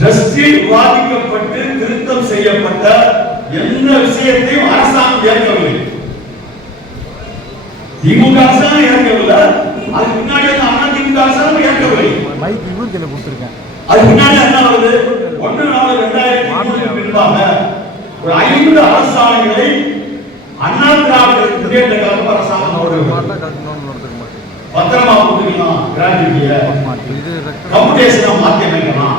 ட்ரஸ்டில் விவாதிக்கப்பட்டு திருத்தம் செய்யப்பட்ட எந்த விஷயத்தையும் அரசாங்கம் ஏற்கவில்லை. திமுக அரசாங்கம் ஏற்கவில்லை, அதுக்கு முன்னாடி அதிமுக அரசாங்கம் ஏற்கவில்லை. அதுக்கு முன்னாடி என்ன ஆகுது? 1/4/2003 பின்பாக ஒரு 5 அரசாணைகளை அண்ணா திராவிட முன்னேற்ற கழக அரசாங்கம் பத்திரமா கொடுக்கலாம், கிராஜுவிட்டிய கம்ப்யூட்டேஷனை மாற்றி அமைக்கலாம்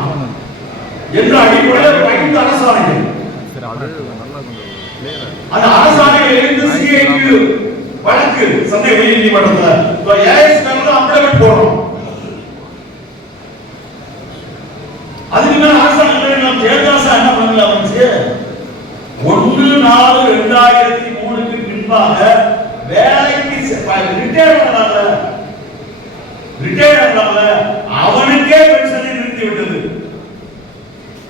என்ற அடிப்படையில் 5 அரசாணைகள். அந்த அரசாணைகள் இருந்து சிஐடி வழக்கு சென்னை உயர்நீதிமன்றத்தில் ஏஎஸ் மேல அப்டேட் போடுறோம். அதுக்கு மேல அரசாங்கம் நாம் தேர்தாசா என்ன பண்ணல வந்துச்சு? 1/4/2003 பின்பாக வேலைக்கு ரிட்டையர் ஆனால அவனுக்கே பென்ஷனை நிறுத்தி விட்டது.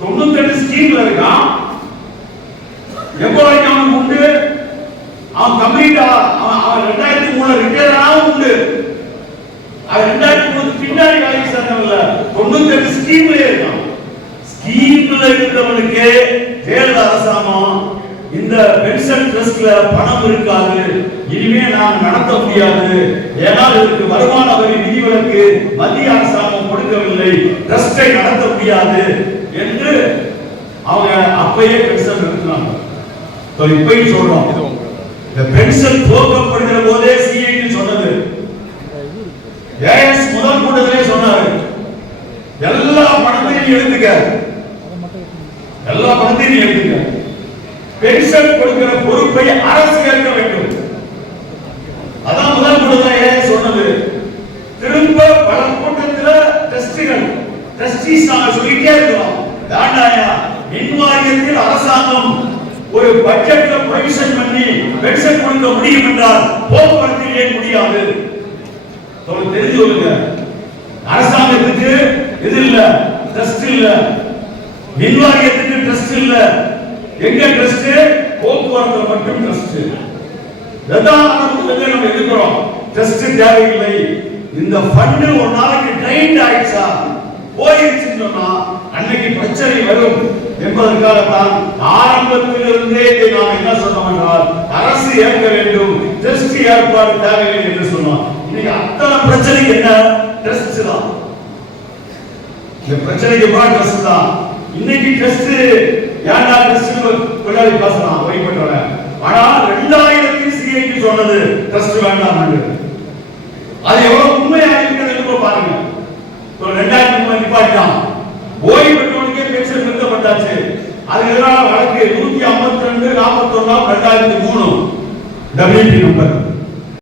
98 ஸ்கீம்ல இருக்கான். எப்போ வரைக்கும் அவனுக்கு உண்டு? அவன் கம்ப்ளீட்டா அவன் 2003 ரிட்டையர் ஆனாலும் உண்டு. அது 2003 பின்னாடி வேலைக்கு சேர்ந்தவன்ல 98 ஸ்கீம்ல இருக்கான். ஸ்கீம்ல இருந்தவனுக்கே தேர்தல் அரசாங்கம் இந்த பென்ஷன் ட்ரஸ்ட்ல பணம் இருக்காது, இனிமே நான் நடத்த முடியாது, ஏனால் இதற்கு வருமான வரி விதிவிலக்கு மத்திய அரசாங்கம் கொடுக்கவில்லை, ட்ரஸ்டை நடத்த முடியாது என்று அவங்க அப்பயே பென்ஷன் நிறுத்தினாங்க. இப்பயும் சொல்றோம், இந்த பென்ஷன் துவக்கப்படுகிற போதே சிஐடி சொன்னது, ஏஎஸ் முதல் கூட்டத்திலே சொன்னாரு, எல்லா பணத்தையும் எடுத்துக்க, எல்லா பணத்தையும் எடுத்துக்க, பென்ஷன் கொடுக்கிற பொறுப்பை அரசு ஏற்க வேண்டும். அதான் முதல் கூட்டத்தில் ஏஎஸ் சொன்னது. திரும்ப பல கூட்டத்தில் ட்ரஸ்டீஸ் நாங்க சொல்லிட்டே இருக்கிறோம், வேண்டாயா மின் வாரியத்தில் அரசாங்கம் ஒரு பட்ஜெட்ல ப்ரொவிஷன் பண்ணி பென்ஷன் கொடுக்க முடியும் என்றால் போக்குவரத்தில் ஏன் முடியாது? தெரிஞ்சு சொல்லுங்க. அரசாங்கத்துக்கு இது இல்ல, ட்ரஸ்ட் இல்ல, மின் வாரியத்துக்கு ட்ரஸ்ட் இல்ல, எங்க ட்ரஸ்ட்? போக்குவரத்து மட்டும் ட்ரஸ்ட். நம்ம எதிர்க்கிறோம், ட்ரஸ்ட் தேவையில்லை. இந்த ஃபண்ட் ஒரு நாளைக்கு ட்ரைன் ஆயிடுச்சா போயிருச்சுன்னு சொன்னா அன்னைக்கு பிரச்சனை வரும் என்பதற்காகத்தான் ஆரம்பத்திலிருந்தே நாம் என்ன சொன்னோம் என்றால் அரசு ஏற்க வேண்டும், ட்ரஸ்ட் ஏற்பாடு தேவையில்லை என்று சொன்னோம். இன்னைக்கு அத்தனை பிரச்சனைக்கு என்ன? ட்ரஸ்ட் தான். இந்த பிரச்சனைக்கு ட்ரஸ்ட் தான். இன்னைக்கு ட்ரஸ்ட் ஏன்டா ட்ரஸ்ட் பின்னாடி பேசலாம் வைப்பட்டோட. ஆனா 2000 சிஐடி சொன்னது ட்ரஸ்ட் வேண்டாம். அது எவ்வளவு உண்மையாக இருக்கிறது பாருங்க. 2003 நிப்பாட்டிட்டான். ஓய்வு பெற்றவனுக்கே பென்ஷன் நிறுத்தப்பட்டாச்சு. அதுக்கு எதிரான வழக்கு 152/41/2003 WP நம்பர்